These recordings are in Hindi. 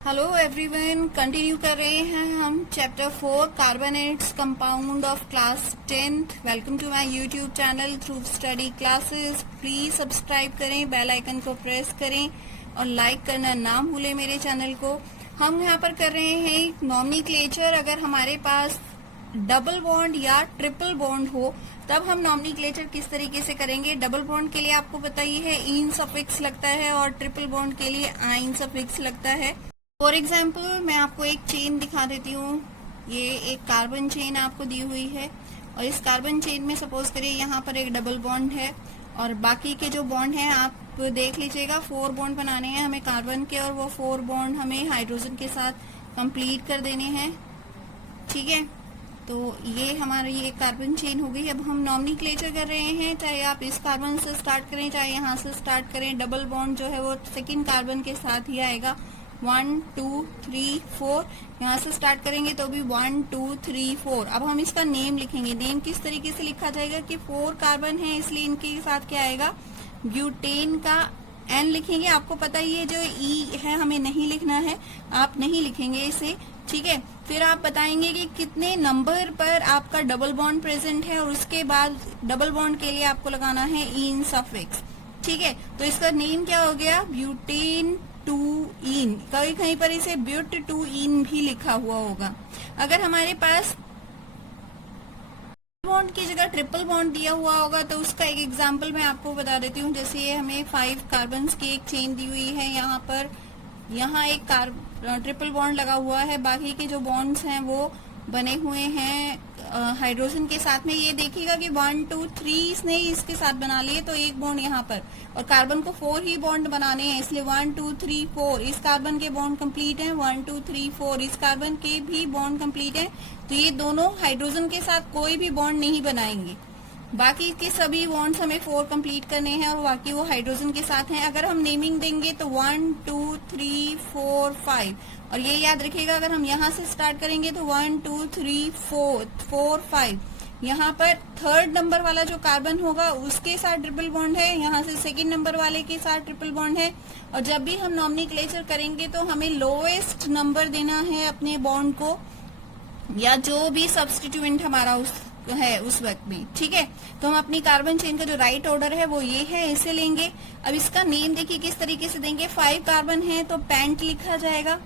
हेलो एवरीवन, कंटिन्यू कर रहे हैं हम chapter 4 carbonates compound of class 10th। Welcome to my YouTube channel through study classes. Please subscribe करें, बेल आइकन को प्रेस करें और लाइक करना ना भूलें मेरे चैनल को। हम यहाँ पर कर रहे हैं नॉमेनक्लेचर। अगर हमारे पास डबल बॉन्ड या ट्रिपल बॉन्ड हो तब हम नॉमेनक्लेचर किस तरीके से करेंगे। डबल बॉन्ड के लिए आपको पता ही है इन सफिक्स लगता है और ट्रिपल बॉन्ड के लिए आइन सफिक्स लगता है। फॉर एग्जाम्पल मैं आपको एक चेन दिखा देती हूँ। ये एक कार्बन चेन आपको दी हुई है और इस कार्बन चेन में सपोज करिए यहाँ पर एक डबल बॉन्ड है और बाकी के जो बॉन्ड हैं आप देख लीजिएगा। 4 बॉन्ड बनाने हैं हमें कार्बन के और वो 4 बॉन्ड हमें हाइड्रोजन के साथ कंप्लीट कर देने हैं। ठीक है, तो ये हमारी एक कार्बन चेन हो गई। अब हम नॉमेनक्लेचर कर रहे हैं, चाहे आप इस कार्बन से स्टार्ट करें चाहे यहाँ से स्टार्ट करें। डबल बॉन्ड जो है वो सेकेंड कार्बन के साथ ही आएगा। 1 2 3 4 यहाँ से स्टार्ट करेंगे तो भी 1 2 3 4। अब हम इसका नेम लिखेंगे। नेम किस तरीके से लिखा जाएगा कि 4 कार्बन है इसलिए इनके साथ क्या आएगा, ब्यूटेन का एन लिखेंगे। आपको पता ही है जो ई है हमें नहीं लिखना है, आप नहीं लिखेंगे इसे। ठीक है, फिर आप बताएंगे कि कितने नंबर पर आपका डबल बॉन्ड प्रेजेंट है और उसके बाद डबल बॉन्ड के लिए आपको लगाना है इन सफिक्स। ठीक है, तो इसका नेम क्या हो गया, ब्यूटेन 2 इन। कहीं कहीं पर इसे ब्यूट 2 इन भी लिखा हुआ होगा। अगर हमारे पास बॉन्ड की जगह ट्रिपल बॉन्ड दिया हुआ होगा तो उसका एक एग्जांपल मैं आपको बता देती हूँ। जैसे ये हमें 5 कार्बन्स की एक चेन दी हुई है, यहाँ पर यहाँ एक ट्रिपल बॉन्ड लगा हुआ है, बाकी के जो बॉन्ड्स हैं वो बने हुए हैं हाइड्रोजन के साथ में। ये देखिएगा कि 1 2 3 इसने इसके साथ बना लिए तो एक बॉन्ड यहाँ पर, और कार्बन को 4 ही बॉन्ड बनाने हैं इसलिए 1 2 3 4 इस कार्बन के बॉन्ड कंप्लीट हैं, 1 2 3 4 इस कार्बन के भी बॉन्ड कंप्लीट हैं। तो ये दोनों हाइड्रोजन के साथ कोई भी बॉन्ड नहीं बनाएंगे। बाकी के सभी बॉन्ड्स हमें 4 कंप्लीट करने हैं और बाकी वो हाइड्रोजन के साथ हैं। अगर हम नेमिंग देंगे तो 1 2 3 4 5, और ये याद रखिएगा अगर हम यहाँ से स्टार्ट करेंगे तो 1 2 3 4 5। यहाँ पर थर्ड नंबर वाला जो कार्बन होगा उसके साथ ट्रिपल बॉन्ड है, यहाँ से सेकंड नंबर वाले के साथ ट्रिपल बॉन्ड है। और जब भी हम नॉमेनक्लेचर करेंगे तो हमें लोएस्ट नंबर देना है अपने बॉन्ड को, या जो भी सब्स्टिट्यूएंट हमारा उस वक्त में। ठीक है, तो हम अपनी कार्बन चेन का जो राइट ऑर्डर है वो ये है, इसे लेंगे। अब इसका नेम देखिए किस तरीके से देंगे। 5 कार्बन है तो पेंट लिखा जाएगा।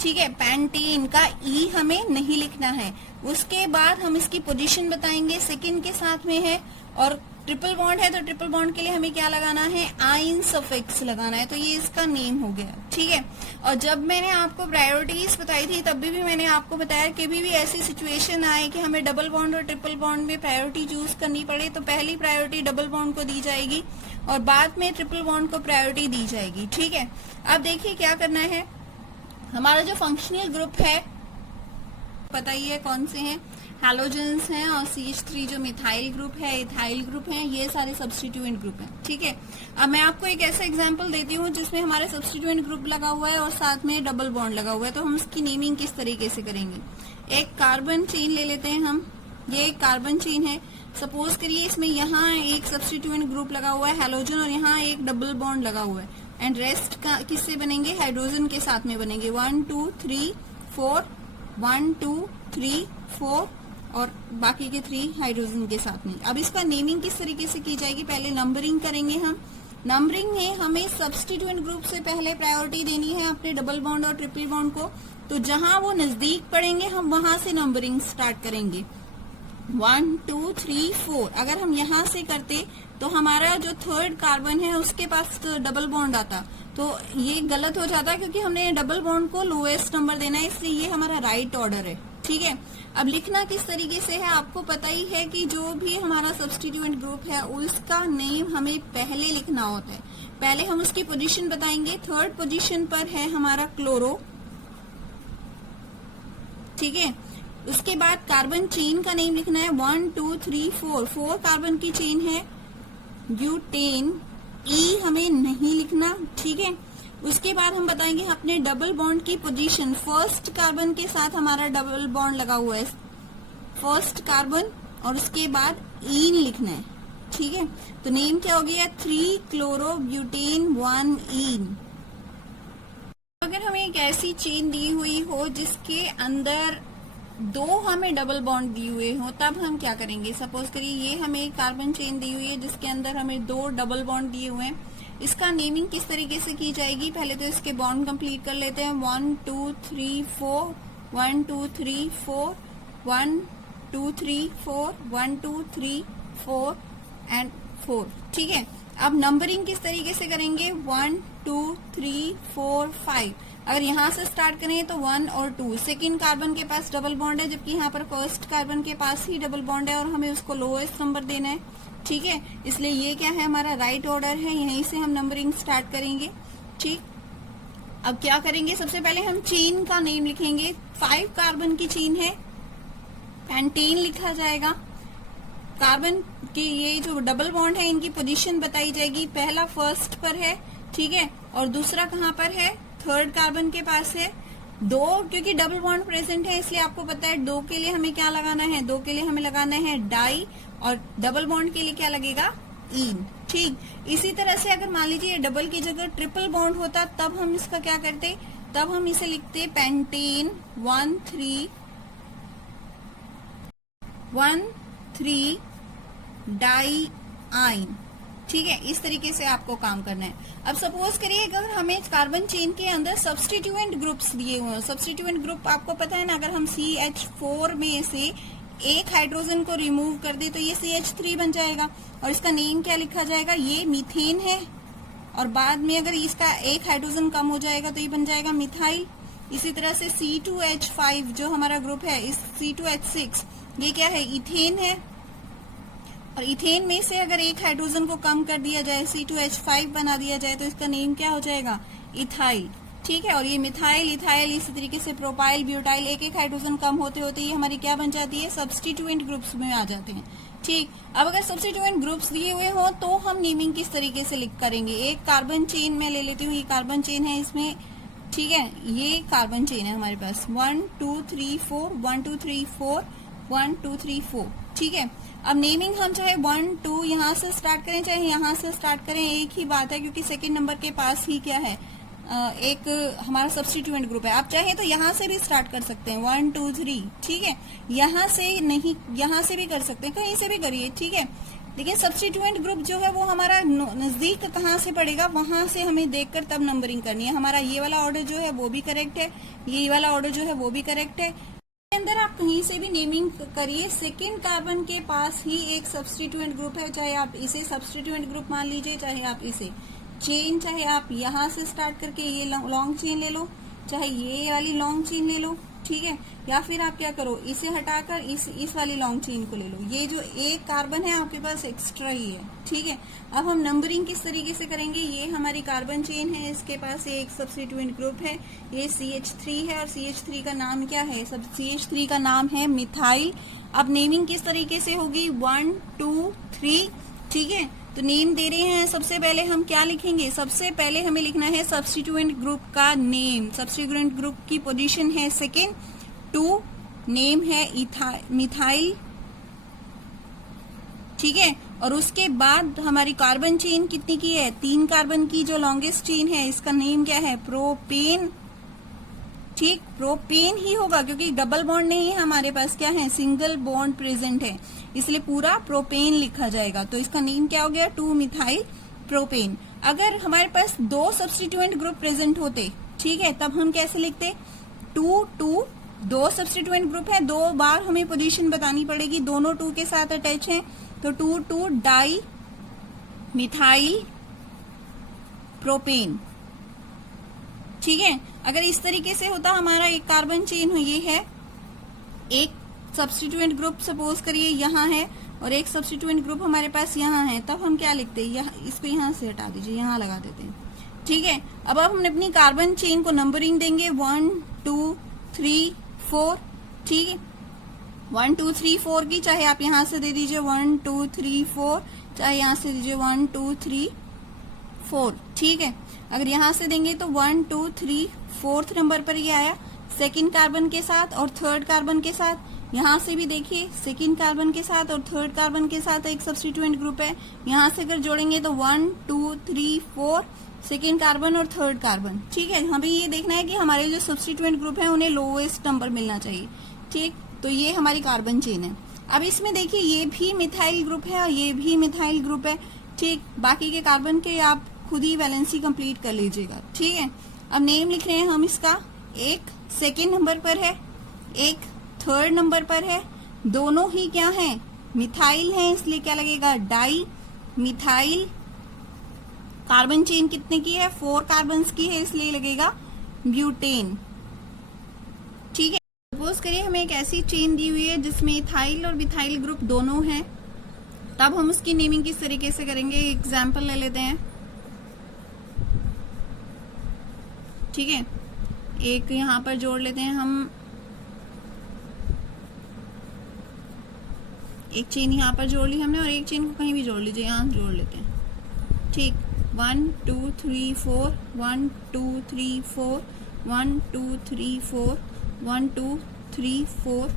ठीक है, पेंटीन का ई हमें नहीं लिखना है। उसके बाद हम इसकी पोजीशन बताएंगे, सेकंड के साथ में है, और ट्रिपल बॉन्ड है तो ट्रिपल बॉन्ड के लिए हमें क्या लगाना है, आइन सफिक्स लगाना है। तो ये इसका नेम हो गया। ठीक है, और जब मैंने आपको प्रायोरिटीज बताई थी तब भी मैंने आपको बताया कि भी ऐसी सिचुएशन आए कि हमें डबल बॉन्ड और ट्रिपल बॉन्ड में प्रायोरिटी चूज करनी पड़े तो पहली प्रायोरिटी डबल बॉन्ड को दी जाएगी और बाद में ट्रिपल बॉन्ड को प्रायोरिटी दी जाएगी। ठीक है, अब देखिए क्या करना है। हमारा जो फंक्शनल ग्रुप है पता ही है कौन से हैं, हैलोजेंस हैं, और CH3 जो मिथाइल ग्रुप है, इथाइल ग्रुप है, ये सारे सब्स्टिट्यूएंट ग्रुप हैं। ठीक है, अब मैं आपको एक ऐसा एग्जांपल देती हूँ जिसमें हमारे सब्स्टिट्यूएंट ग्रुप लगा हुआ है और साथ में डबल बॉन्ड लगा हुआ है। तो हम उसकी नेमिंग किस तरीके से करेंगे। एक कार्बन चेन ले लेते हैं हम, ये एक कार्बन चेन है। सपोज करिए इसमें यहाँ एक सब्स्टिट्यूएंट ग्रुप लगा हुआ है हैलोजन और यहाँ एक डबल बॉन्ड लगा हुआ है, एंड रेस्ट का किससे बनेंगे, हाइड्रोजन के साथ में बनेंगे। 1 2 3 4 1 2 3 4 और बाकी के 3 हाइड्रोजन के साथ में। अब इसका नेमिंग किस तरीके से की जाएगी, पहले नंबरिंग करेंगे हम। नंबरिंग में हमें सब्स्टिट्यूएंट ग्रुप से पहले प्रायोरिटी देनी है अपने डबल बॉन्ड और ट्रिपल बॉन्ड को। तो जहां वो नजदीक पड़ेंगे हम वहां से नंबरिंग स्टार्ट करेंगे। 1 2 3 4 अगर हम यहाँ से करते तो हमारा जो थर्ड कार्बन है उसके पास डबल बॉन्ड आता, तो ये गलत हो जाता क्योंकि हमने डबल बॉन्ड को लोएस्ट नंबर देना है, इसलिए ये हमारा राइट ऑर्डर है। ठीक है, अब लिखना किस तरीके से है आपको पता ही है कि जो भी हमारा सब्स्टिट्यूएंट ग्रुप है उसका नेम हमें पहले लिखना होता है। पहले हम उसकी पोजीशन बताएंगे। थर्ड पोजीशन पर है हमारा क्लोरो। ठीक है, उसके बाद कार्बन चेन का नेम लिखना है। 1 2 3 4 कार्बन की चेन है ब्यूटेन, ई हमें नहीं लिखना। ठीक है, उसके बाद हम बताएंगे अपने डबल बॉन्ड की पोजीशन। फर्स्ट कार्बन के साथ हमारा डबल बॉन्ड लगा हुआ है, फर्स्ट कार्बन, और उसके बाद ईन लिखना है। ठीक है, तो नेम क्या हो गया, 3 क्लोरो ब्यूटेन 1 ईन। अगर हमें एक ऐसी चेन दी हुई हो जिसके अंदर दो हमें डबल बॉन्ड दिए हुए हो, तब हम क्या करेंगे। सपोज करिए ये हमें एक कार्बन चेन दी हुई है जिसके अंदर हमें दो डबल बॉन्ड दिए हुए हैं। इसका नेमिंग किस तरीके से की जाएगी, पहले तो इसके बॉन्ड कंप्लीट कर लेते हैं। 1 2 3 4 1 2 3 4 1 2 3 4 1 2 3 4 एंड 4। ठीक है, अब नंबरिंग किस तरीके से करेंगे, 1 2 3 4 5। अगर यहाँ से स्टार्ट करें तो 1 और 2, सेकेंड कार्बन के पास डबल बॉन्ड है, जबकि यहाँ पर फर्स्ट कार्बन के पास ही डबल बॉन्ड है और हमें उसको लोएस्ट नंबर देना है। ठीक है, इसलिए ये क्या है, हमारा राइट ऑर्डर है, यहीं से हम नंबरिंग स्टार्ट करेंगे। ठीक, अब क्या करेंगे, सबसे पहले हम चेन का नेम लिखेंगे। 5 कार्बन की चेन है, पेंटेन लिखा जाएगा। कार्बन के ये जो डबल बॉन्ड है इनकी पोजीशन बताई जाएगी। पहला फर्स्ट पर है, ठीक है, और दूसरा कहाँ पर है, थर्ड कार्बन के पास है। दो, क्योंकि डबल बॉन्ड प्रेजेंट है इसलिए आपको पता है दो के लिए हमें क्या लगाना है, दो के लिए हमें लगाना है डाई, और डबल बॉन्ड के लिए क्या लगेगा, इन। ठीक, इसी तरह से अगर मान लीजिए डबल की जगह ट्रिपल बॉन्ड होता तब हम इसका क्या करते, तब हम इसे लिखते पेंटेन 1 3 डाई आइन। ठीक है, इस तरीके से आपको काम करना है। अब सपोज करिए अगर हमें कार्बन चेन के अंदर सब्स्टिट्यूएंट ग्रुप्स दिए हुए हैं। सब्स्टिट्यूएंट ग्रुप आपको पता है ना, अगर हम CH4 में से एक हाइड्रोजन को रिमूव कर दे तो ये CH3 बन जाएगा, और इसका नेम क्या लिखा जाएगा, ये मीथेन है, और बाद में अगर इसका एक हाइड्रोजन कम हो जाएगा तो ये बन जाएगा मिथाइल। इसी तरह से C2H5 जो हमारा ग्रुप है, इस C2H6 ये क्या है, इथेन है, और इथेन में से अगर एक हाइड्रोजन को कम कर दिया जाए, C2H5 बना दिया जाए, तो इसका नेम क्या हो जाएगा, इथाइल। ठीक है, और ये मिथाइल, इथाइल, इसी तरीके से प्रोपाइल, ब्यूटाइल, एक एक हाइड्रोजन कम होते होते ये हमारी क्या बन जाती है, सब्स्टिट्यूएंट ग्रुप्स में आ जाते हैं। ठीक, अब अगर सब्स्टिट्यूएंट ग्रुप्स दिए हुए हो तो हम नेमिंग किस तरीके से लिख करेंगे। एक कार्बन चेन में ले लेती हूँ, ये कार्बन चेन है इसमें, ठीक है, ये कार्बन चेन है हमारे पास 1 2 3 4 1 2 3 4 1 2 3 4। ठीक है, अब नेमिंग हम चाहे 1 2 यहाँ से स्टार्ट करें चाहे यहाँ से स्टार्ट करें, एक ही बात है, क्योंकि सेकेंड नंबर के पास ही क्या है, एक हमारा सब्स्टिट्यूएंट ग्रुप है। आप चाहे तो यहाँ से भी स्टार्ट कर सकते हैं 1 2 3। ठीक है, यहाँ से नहीं, यहाँ से भी कर सकते हैं, कहीं से भी करिए। ठीक है, लेकिन सब्स्टिट्यूएंट ग्रुप जो है वो हमारा नजदीक कहाँ से पड़ेगा, वहां से हमें देखकर तब नंबरिंग करनी है। हमारा ये वाला ऑर्डर जो है वो भी करेक्ट है, ये वाला ऑर्डर जो है वो भी करेक्ट है। अंदर आप कहीं से भी नेमिंग करिए, सेकेंड कार्बन के पास ही एक सब्स्टिट्यूएंट ग्रुप है, चाहे आप इसे सब्स्टिट्यूएंट ग्रुप मान लीजिए, चाहे आप इसे चेन, चाहे आप यहाँ से स्टार्ट करके ये लॉन्ग चेन ले लो, चाहे ये वाली लॉन्ग चेन ले लो। ठीक है, या फिर आप क्या करो, इसे हटाकर इस वाली लॉन्ग चेन को ले लो। ये जो एक कार्बन है आपके पास एक्स्ट्रा ही है। ठीक है, अब हम नंबरिंग किस तरीके से करेंगे, ये हमारी कार्बन चेन है, इसके पास एक सब्स्टिट्यूएंट ग्रुप है, ये CH3 है, और CH3 का नाम क्या है, सब CH3 का नाम है मिथाइल। अब नेमिंग किस तरीके से होगी, 1 2 3। ठीक है, तो नेम दे रहे हैं, सबसे पहले हम क्या लिखेंगे, सबसे पहले हमें लिखना है सब्स्टिट्यूएंट ग्रुप का नेम। सब्स्टिट्यूएंट ग्रुप की पोजीशन है सेकेंड, 2, नेम है मिथाइल। ठीक है, और उसके बाद हमारी कार्बन चेन कितनी की है, 3 कार्बन की जो लॉन्गेस्ट चेन है, इसका नेम क्या है, प्रोपेन। ठीक, प्रोपेन ही होगा क्योंकि डबल बॉन्ड नहीं है हमारे पास, क्या है, सिंगल बॉन्ड प्रेजेंट है, इसलिए पूरा प्रोपेन लिखा जाएगा। तो इसका नेम क्या हो गया, 2 मिथाइल प्रोपेन। अगर हमारे पास 2 सब्स्टिट्यूएंट ग्रुप प्रेजेंट होते, ठीक है, तब हम कैसे लिखते, 2 2, 2 सब्स्टिट्यूएंट ग्रुप है, 2 बार हमें पोजीशन बतानी पड़ेगी, दोनों 2 के साथ अटैच हैं, तो 2 2 डाई मिथाइल प्रोपेन। ठीक है, अगर इस तरीके से होता, हमारा एक कार्बन चेन हो, ये है एक सब्स्टिट्यूएंट ग्रुप सपोज करिए यहाँ है, और एक सब्स्टिट्यूएंट ग्रुप हमारे पास यहाँ है, तब हम क्या लिखते हैं, इसको यहाँ से हटा दीजिए, यहाँ लगा देते हैं। ठीक है, अब हम अपनी कार्बन चेन को नंबरिंग देंगे 1 2 3 4। ठीक है, 1 2 3 4 की चाहे आप यहाँ से दे दीजिए 1 2 3 4, चाहे यहाँ से दीजिए 1 2 3 4। ठीक है, अगर यहाँ से देंगे तो 1 2 3 4th नंबर पर ये आया, सेकेंड कार्बन के साथ और थर्ड कार्बन के साथ। यहाँ से भी देखिए, सेकेंड कार्बन के साथ और थर्ड कार्बन के साथ एक सब्स्टिट्यूएंट ग्रुप है, यहाँ से अगर जोड़ेंगे तो 1 2 3 4, सेकेंड कार्बन और थर्ड कार्बन। ठीक है, हमें ये देखना है कि हमारे जो सब्स्टिट्यूएंट ग्रुप है उन्हें लोएस्ट नंबर मिलना चाहिए। ठीक, तो ये हमारी कार्बन चेन है। अब इसमें देखिए ये भी मिथाइल ग्रुप है और ये भी मिथाइल ग्रुप है। ठीक, बाकी के कार्बन के आप खुद ही वैलेंसी कंप्लीट कर लीजिएगा। ठीक है, अब नेम लिख रहे हैं हम इसका, एक सेकेंड नंबर पर है, एक थर्ड नंबर पर है, दोनों ही क्या है, मिथाइल है, इसलिए क्या लगेगा, डाई मिथाइल। कार्बन चेन कितने की है, 4 कार्बन्स की है, इसलिए लगेगा ब्यूटेन। ठीक है, सपोज करिए हमें एक ऐसी चेन दी हुई है जिसमें इथाइल और मिथाइल ग्रुप दोनों हैं, तब हम उसकी नेमिंग किस तरीके से करेंगे, एग्जाम्पल ले लेते हैं। ठीक है, एक यहां पर जोड़ लेते हैं हम, एक चेन यहाँ पर जोड़ ली हमने और एक चेन को कहीं भी जोड़ लीजिए, यहाँ जोड़ लेते हैं। ठीक, 1 2 3 4 1 2 3 4 1 2 3 4 1 2 3 4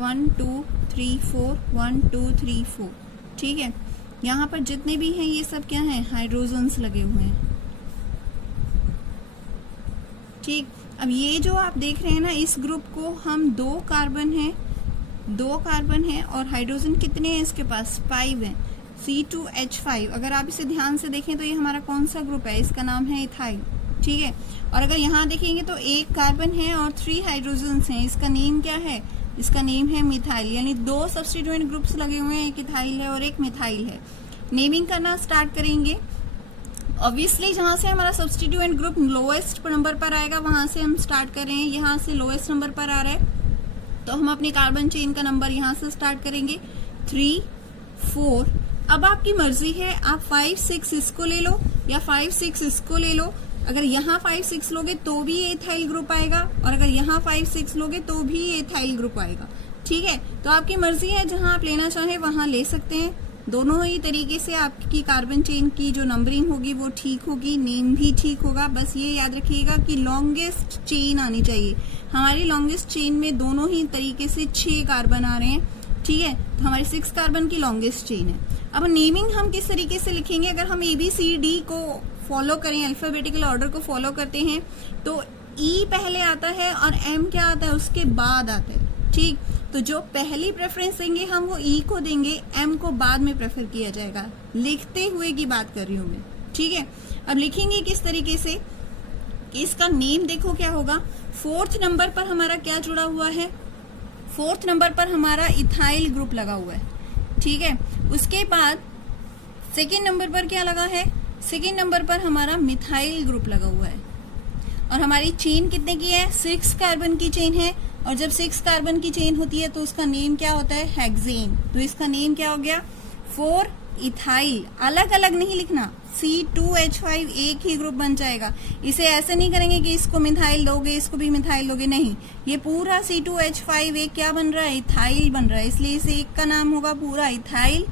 1 2 3 4 1 2 3 4। ठीक है, यहाँ पर जितने भी हैं ये सब क्या हैं, हाइड्रोजन्स लगे हुए हैं। ठीक, अब ये जो आप देख रहे हैं ना, इस ग्रुप को हम 2 कार्बन है और हाइड्रोजन कितने हैं इसके पास, 5 हैं, C2H5। अगर आप इसे ध्यान से देखें तो ये हमारा कौन सा ग्रुप है, इसका नाम है इथाइल। ठीक है, और अगर यहाँ देखेंगे तो 1 कार्बन है और 3 हाइड्रोजन्स हैं, इसका नेम क्या है, इसका नेम है मिथाइल। यानी 2 सब्स्टिट्यूएंट ग्रुप्स लगे हुए हैं, एक इथाइल है और एक मिथाइल है। नेमिंग करना स्टार्ट करेंगे। ऑब्वियसली जहां से हमारा सब्स्टिट्यूएंट ग्रुप लोएस्ट नंबर पर आएगा वहां से हम स्टार्ट कर रहे हैं। यहाँ से लोएस्ट नंबर पर आ रहा है तो हम अपनी कार्बन चेन का नंबर यहाँ से स्टार्ट करेंगे, 3 4। अब आपकी मर्जी है, आप 5 6 इसको ले लो या 5 6 इसको ले लो। अगर यहाँ 5 6 लोगे तो भी एथाइल ग्रुप आएगा और अगर यहाँ 5 6 लोगे तो भी एथाइल ग्रुप आएगा। ठीक है, तो आपकी मर्जी है, जहां आप लेना चाहें वहां ले सकते हैं। दोनों ही तरीके से आपकी कार्बन चेन की जो नंबरिंग होगी वो ठीक होगी, नेम भी ठीक होगा। बस ये याद रखिएगा कि लॉन्गेस्ट चेन आनी चाहिए। हमारी लॉन्गेस्ट चेन में दोनों ही तरीके से 6 कार्बन आ रहे हैं। ठीक है, तो हमारी 6 कार्बन की लॉन्गेस्ट चेन है। अब नेमिंग हम किस तरीके से लिखेंगे, अगर हम ABCD को फॉलो करें, अल्फाबेटिकल ऑर्डर को फॉलो करते हैं तो E पहले आता है और M क्या आता है उसके बाद आता है। ठीक, तो जो पहली प्रेफरेंस देंगे हम वो E को देंगे, M को बाद में प्रेफर किया जाएगा। लिखते हुए की बात कर रही हूं मैं। ठीक है, अब लिखेंगे किस तरीके से कि इसका नेम देखो क्या होगा। 4th नंबर पर हमारा क्या जुड़ा हुआ है, 4th नंबर पर हमारा इथाइल ग्रुप लगा हुआ है। ठीक है, उसके बाद 2nd नंबर पर क्या लगा है, 2nd नंबर पर हमारा मिथाइल ग्रुप लगा हुआ है। और हमारी चेन कितने की है, 6 कार्बन की चेन है। और जब 6 कार्बन की चेन होती है तो उसका नेम क्या होता है, हेक्सेन। तो इसका नेम क्या हो गया, 4 इथाइल। अलग अलग नहीं लिखना, C2H5 एक ही ग्रुप बन जाएगा। इसे ऐसे नहीं करेंगे कि इसको मिथाइल दोगे इसको भी मिथाइल दोगे, नहीं, ये पूरा C2H5 एक क्या बन रहा है, इथाइल बन रहा है। इसलिए इसे एक का नाम होगा पूरा इथाइल,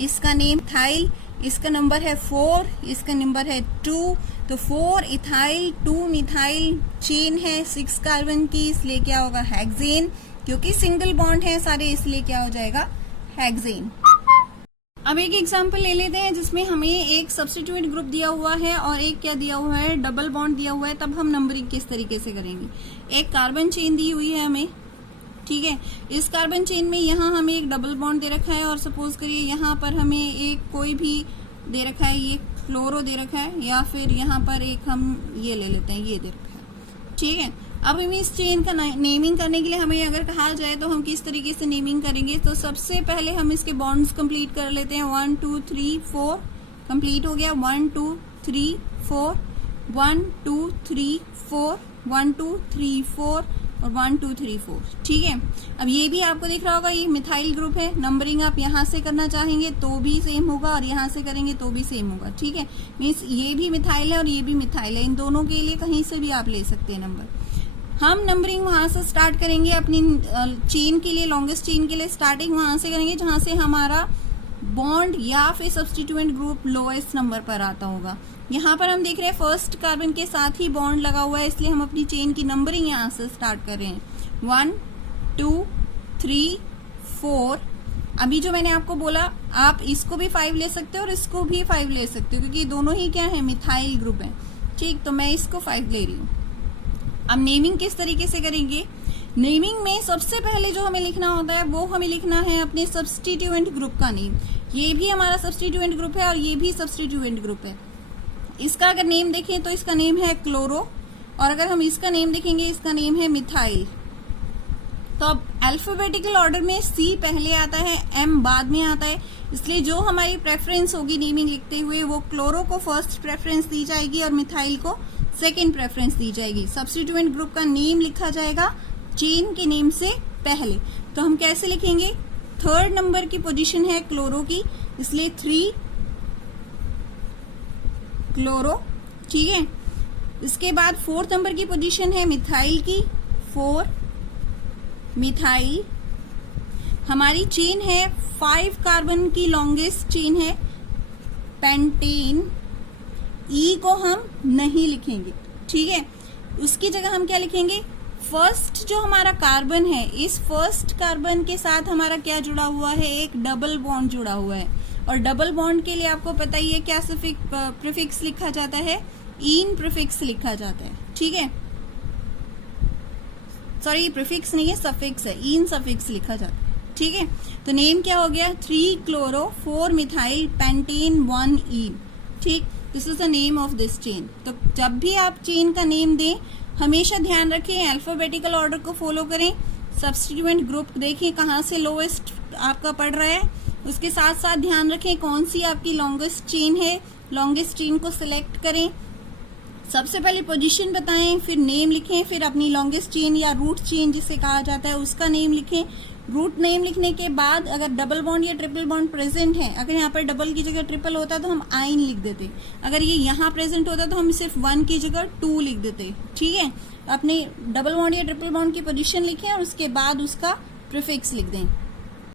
इसका नेम इथाइल, इसका नंबर है 4, इसका नंबर है 2। तो 4 इथाइल 2 मिथाइल चेन है 6 कार्बन की, इसलिए क्या होगा, हेक्सेन। क्योंकि सिंगल बॉन्ड है सारे, इसलिए क्या हो जाएगा, हेक्सेन। अब एक एग्जांपल ले लेते हैं जिसमें हमें एक सब्स्टिट्यूएंट ग्रुप दिया हुआ है और एक क्या दिया हुआ है, डबल बॉन्ड दिया हुआ है। तब हम नंबरिंग किस तरीके से करेंगे। एक कार्बन चेन दी हुई है हमें, ठीक है, इस कार्बन चेन में यहाँ हमें एक डबल बॉन्ड दे रखा है और सपोज करिए यहाँ पर हमें एक कोई भी दे रखा है, ये क्लोरो दे रखा है, या फिर यहाँ पर एक हम ये ले लेते हैं, ये दे रखा है। ठीक है, अब हम इस चेन का नेमिंग करने के लिए हमें अगर कहा जाए तो हम किस तरीके से नेमिंग करेंगे। तो सबसे पहले हम इसके बॉन्ड्स कंप्लीट कर लेते हैं। 1 2 3 4 कंप्लीट हो गया, 1 2 3 4 1 2 3 4 1 2 3 4 और 1 2 3 4। ठीक है, अब ये भी आपको दिख रहा होगा, ये मिथाइल ग्रुप है। नंबरिंग आप यहाँ से करना चाहेंगे तो भी सेम होगा और यहाँ से करेंगे तो भी सेम होगा। ठीक है, मीन्स ये भी मिथाइल है और ये भी मिथाइल है, इन दोनों के लिए कहीं से भी आप ले सकते हैं नंबर। हम नंबरिंग वहां से स्टार्ट करेंगे अपनी चेन के लिए, लॉन्गेस्ट चेन के लिए स्टार्टिंग वहां से करेंगे जहां से हमारा बॉन्ड या फिर सब्स्टिट्यूएंट ग्रुप लोएस्ट नंबर पर आता होगा। यहाँ पर हम देख रहे हैं फर्स्ट कार्बन के साथ ही बॉन्ड लगा हुआ है, इसलिए हम अपनी चेन की नंबरिंग यहाँ से स्टार्ट कर रहे हैं। 1 2 3 4। अभी जो मैंने आपको बोला, आप इसको भी 5 ले सकते हो और इसको भी 5 ले सकते हो, क्योंकि दोनों ही क्या है, मिथाइल ग्रुप है। ठीक, तो मैं इसको 5 ले रही हूँ। अब नेमिंग किस तरीके से करेंगे? नेमिंग में सबसे पहले जो हमें लिखना होता है वो हमें लिखना है अपने सब्स्टिट्यूएंट ग्रुप का नेम। ये भी हमारा सब्स्टिट्यूएंट ग्रुप है और ये भी सब्स्टिट्यूएंट ग्रुप है। इसका अगर नेम देखें तो इसका नेम है क्लोरो, और अगर हम इसका नेम देखेंगे इसका नेम है मिथाइल। तो अब अल्फाबेटिकल ऑर्डर में सी पहले आता है, एम बाद में आता है, इसलिए जो हमारी प्रेफरेंस होगी नेमिंग लिखते हुए वो क्लोरो को फर्स्ट प्रेफरेंस दी जाएगी और मिथाइल को सेकेंड प्रेफरेंस दी जाएगी। सब्स्टिट्यूएंट ग्रुप का नेम लिखा जाएगा चेन के नेम से पहले। तो हम कैसे लिखेंगे? 3rd नंबर की पोजीशन है क्लोरो की, इसलिए 3 क्लोरो, ठीक है। इसके बाद 4th नंबर की पोजीशन है मिथाइल की, 4 मिथाइल। हमारी चेन है 5 कार्बन की लॉन्गेस्ट चेन है पेंटेन। ई को हम नहीं लिखेंगे, ठीक है। उसकी जगह हम क्या लिखेंगे? फर्स्ट जो हमारा कार्बन है, इस फर्स्ट कार्बन के साथ हमारा क्या जुड़ा हुआ है? एक डबल बॉन्ड जुड़ा हुआ है, और डबल बॉन्ड के लिए आपको पता ही है क्या प्रीफिक्स लिखा जाता है? इन प्रीफिक्स लिखा जाता है, ठीक है। सॉरी, प्रीफिक्स नहीं है, सफिक्स है, इन सफिक्स लिखा जाता है, ठीक है। तो नेम क्या हो गया? 3 क्लोरो 4 मिथाइल पेंटेन 1 इन, ठीक। This is the name of this chain. तो जब भी आप चेन का नेम दें हमेशा ध्यान रखें अल्फाबेटिकल ऑर्डर को फॉलो करें। सब्स्टिट्यूएंट ग्रुप देखिए कहाँ से लोएस्ट आपका पड़ रहा है, उसके साथ साथ ध्यान रखें कौन सी आपकी लॉन्गेस्ट चेन है। लॉन्गेस्ट चेन को सिलेक्ट करें, सबसे पहले पोजीशन बताएं, फिर नेम लिखें, फिर अपनी लॉन्गेस्ट चेन या रूट चेन जिसे कहा जाता है उसका नेम लिखें। रूट नेम लिखने के बाद अगर डबल बॉन्ड या ट्रिपल बॉन्ड प्रेजेंट है, अगर यहाँ पर डबल की जगह ट्रिपल होता तो हम आइन लिख देते, अगर ये यहाँ प्रेजेंट होता तो हम सिर्फ 1 की जगह 2 लिख देते, ठीक है। अपने डबल बॉन्ड या ट्रिपल बॉन्ड की पोजीशन लिखें और उसके बाद उसका प्रीफिक्स लिख दें।